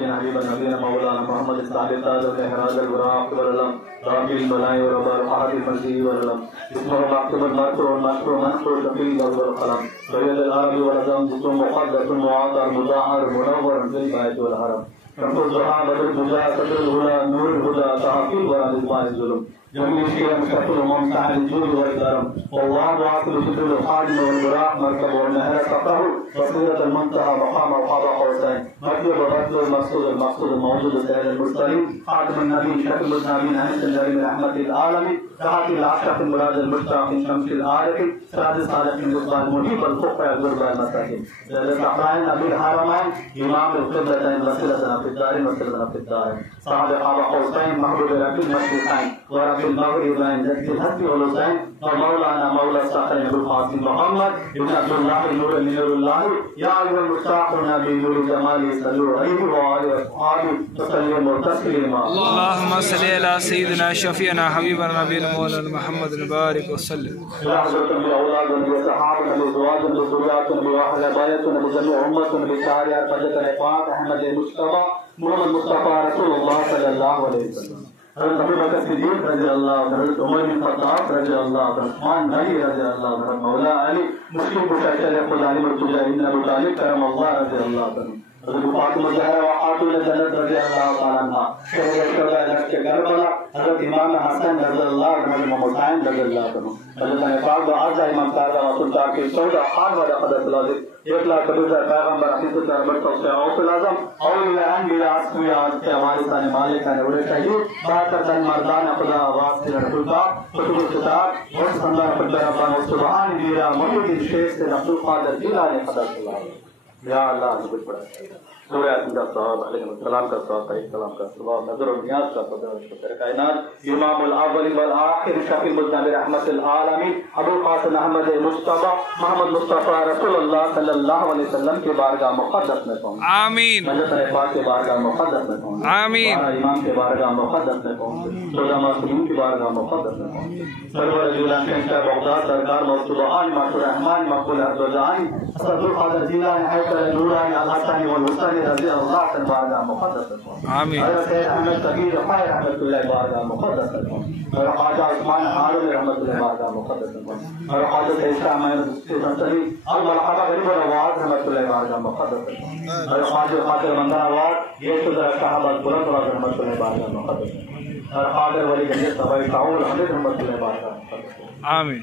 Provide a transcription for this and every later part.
نبينا حبيبنا نبينا مولانا محمد الثابت تاج الإحراز البراق والعلم رابي البلاء وربار حرب المسيح والعلم اسمه مكتوب المذكور والمذكور منصور شفيع والقلم سيد العرب والعظم جسم مقدس معطر مظاهر منور في البيت والحرم شمس الضحى بدر الدجى صدر الهدى نور الهدى تحقيق ورا الإسماء الظلم جميع شيء مشتقل وممسح الجود والكرم والله واصل شدر الخادم والبراق مركب والنهر سقه وصيرة المنتهى مقام وقاب قوسين مطلب ومطلب المقصود الموجود سيد المرسلين خاتم النبي شكل النبيين انس النبي رحمة العالمين سعادة العشق المراد المشتاق شمس العارف سعد الصالح من رضوان المحيب الخفع الغربى المساكين للصحراء نبي الحرمين امام القبلتين وسيلتنا في الدارين وسيلتنا في الدارين سعد قاب قوسين محبوب رب المشرقين ورب المغربين جد الحسن والحسين ومولانا مولى الصخرين ابو القاسم محمد ابن عبد الله نور منير الله يا ايها المشتاقون بنور جماله صلوا عليه وآله وصحبه وسلموا تسليما. اللهم صل على سيدنا شفيعنا حبيبنا نبينا مولانا محمد المبارك وسلم. حضرة بأولاد بصحابة بزواج بذريات بأهل بيت بجميع أمة بشارع فجة رفاق أحمد المصطفى محمد مصطفى رسول الله صلى الله عليه وسلم. حضرت ابو بکر صدیق رضی اللہ عنہ، حضرت عمر بن خطاب رضی اللہ عنہ، عثمان غنی رضی اللہ عنہ، حضرت مولا علی مسلم مشکل خدا علی مرتضی ابن ابو طالب کرم اللہ رضی اللہ عنہ، حضرت فاطمہ زہرا وخاتون جنت رضی اللہ تعالی عنہا، شہداء نقش کربلا حضرت امام حسن رضی اللہ عنہ، امام حسین رضی اللہ عنہ، حضرت پاک باعزہ امام طاہر رسول اللہ کے 14 خان و قدس العزیز 1,000 پیغمبر حقیقت رحمت سے اوس الاعظم اولیاء انبیاء اسفیاء کے ہمارے سانے مالک نے بڑے شہید بہتر تن مردان خدا آواز سے رسول پاک خطب الخطاب اور سندر خدا ربان سبحان میرا محمد شیخ سے عبد القادر جیلانی خدا اللہ یا اللہ نے کچھ پڑھا سورہ یاسین کا ثواب علیہ السلام کا ثواب علیہ السلام کا ثواب نظر و نیاز کا ثواب شکر کائنات امام الاول والآخر شفیع المذنب رحمت العالمین ابو القاسم احمد مصطفیٰ محمد مصطفیٰ رسول اللہ صلی اللہ علیہ وسلم کے بارگاہ مقدس میں پہنچ آمین مجلس پاک کے بارگاہ مقدس میں پہنچ آمین امام کے بارگاہ مقدس میں پہنچ 14 معصومین کی بارگاہ مقدس میں پہنچ سرور جیلان شہنشاہ بغداد سرکار موصوبان مقبول رحمان مقبول عبدالجانی اسد القادر جیلانی حیدر نورانی الحسنی والحسنی رضی اللہ عنہ بارگاہ مقدس میں آمین حضرت احمد کبیر خیر رحمۃ اللہ بارگاہ مقدس میں اور خواجہ عثمان ہارون رحمۃ اللہ بارگاہ مقدس میں اور خواجہ عیسیٰ احمد سلطنی اور مرحبا غریب الرواز رحمۃ اللہ بارگاہ مقدس میں اور خواجہ خاطر مندہ آواز یہ شدہ صحابہ بلند راز رحمۃ اللہ بارگاہ مقدس میں اور خاطر ولی گنج صبائی تعاون حمید رحمۃ اللہ بارگاہ مقدس میں آمین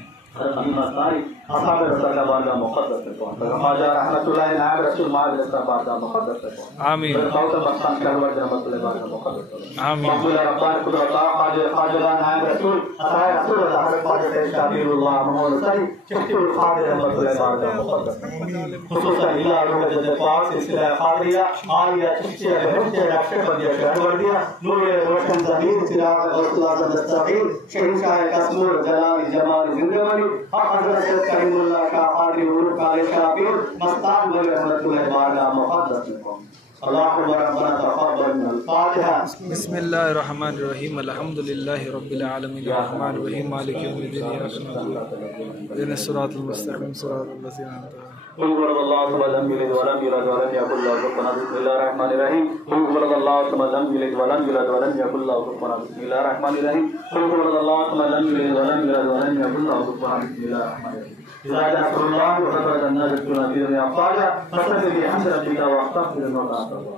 اصحاب رسول اللہ بارگاہ مقدس میں پہنچ خواجہ رحمۃ اللہ نائب رسول ماہر رسول بارگاہ مقدس میں پہنچ آمین موتم مقصان کرور رحمۃ اللہ بارگاہ مقدس میں آمین مقبول ربان قدرت خواجہ نائب رسول اصحاب رسول اللہ حضرت خواجہ شابیر اللہ محمد صلی چشتی القادر رحمۃ اللہ بارگاہ مقدس میں خصوصا الہ روح جد پاک سلسلہ قادریہ عالیہ چشتیہ بہجہ رکشہ بندیہ شہروردیہ نور روشن ضمیر چراغ رسول اللہ صغیر شہنشاہ قسمور جلال جمال زندگی حضرت کریم اللہ کا قادری عروق علی شابیر مستان ولی رحمت اللہ بارگاہ مقدس میں پہنچ اللہم ربنا تقبل من الفاتحہ بسم اللہ الرحمن الرحیم الحمد للہ رب العالمین الرحمن الرحیم مالک یوم الدین ایاک نعبد اهدنا الصراط المستقیم صراط الذین انعمت علیہم قل هو الله صمد لم يلد ولم يولد ولم يكن له كفوا احد بسم الله الرحمن الرحيم قل هو الله صمد لم يلد ولم يولد ولم يكن له كفوا احد بسم الله الرحمن الرحيم قل هو الله صمد لم يلد ولم يولد ولم يكن له كفوا احد بسم الله الرحمن الرحيم إذا جاء نصر الله وفتحت الناس تنادي أفواجا فسبح بحمد ربك واستغفر الله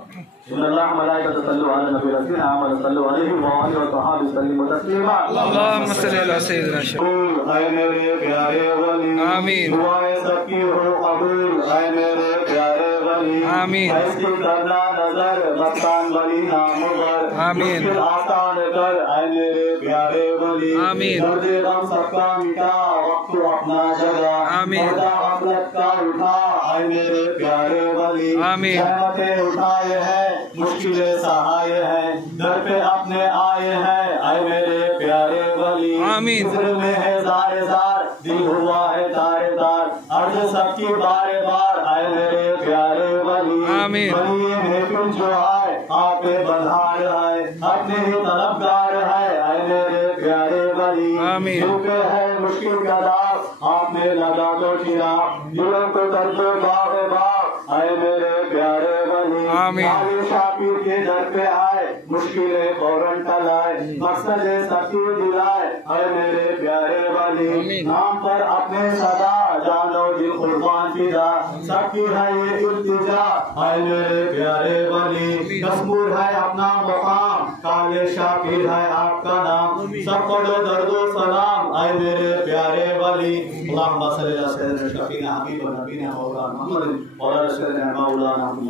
إن الله ملائكته يصلون على النبي الذين آمنوا صلوا عليه وآله وصحبه وسلموا تسليما اللهم صل على سيدنا شفیع اے میرے پیارے ولی آمین دعائیں سب کی ہو قبول اے میرے پیارے ولی آمین ایسی کرنا نظر مستان ولی نامور آمین مشکل آسان کر اے میرے پیارے ولی آمین درد غم سب کا مٹا وقت اپنا جگہ آمین پردہ غفلت کا اٹھا اے میرے پیارے ولی آمین رحمتیں اٹھائے ہیں مشکلیں سہائے ہیں در پہ اپنے آئے ہیں اے میرے پیارے ولی آمین دل میں ہے زار زار دل ہوا ہے تارے تار عرض سب کی بارے بار اے میرے پیارے ولی آمین ولی محفل جو آئے آپ بلہار ہے اپنے ہی طلبگار ہے اے میرے پیارے ولی آمین کیونکہ ہے مشکل کا دار آپ نے لگا تو کیا دلوں کو کر کے باغ باغ اے میرے پیارے ولی آمین۔ علی شاہ پیر کے در پہ آئے مشکلیں فوراً ٹلائے مقصد سخی دلائے اے میرے پیارے ولی نام پر اپنے صدا جان و دل قربان فدا سب کی ہے یہ التجا اے میرے پیارے ولی مذکور ہے اپنا مقام کالے شاہ پیر ہے آپ کا نام سب پڑھو درد و سلام اے میرے پیارے ولی اللہم صلی اللہ علیہ شفینا حبیب و نبینا مولانا محمد مولانا سیدنا مولانا محمد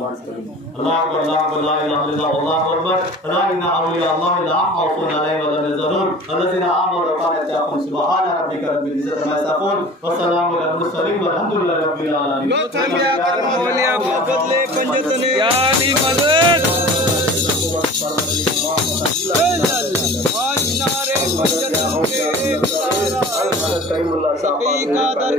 اللہ اکبر اللہ اکبر لا الہ الا اللہ اکبر لا ان اولیاء اللہ لا خوف علیہم ولا هم يحزنون الذين آمنوا وكانوا يتقون سبحان ربك رب العزة عما يصفون والسلام على المرسلين والحمد لله رب العالمين اولیاء کو بدلے پنجتنے یا علی مدد سقی کا در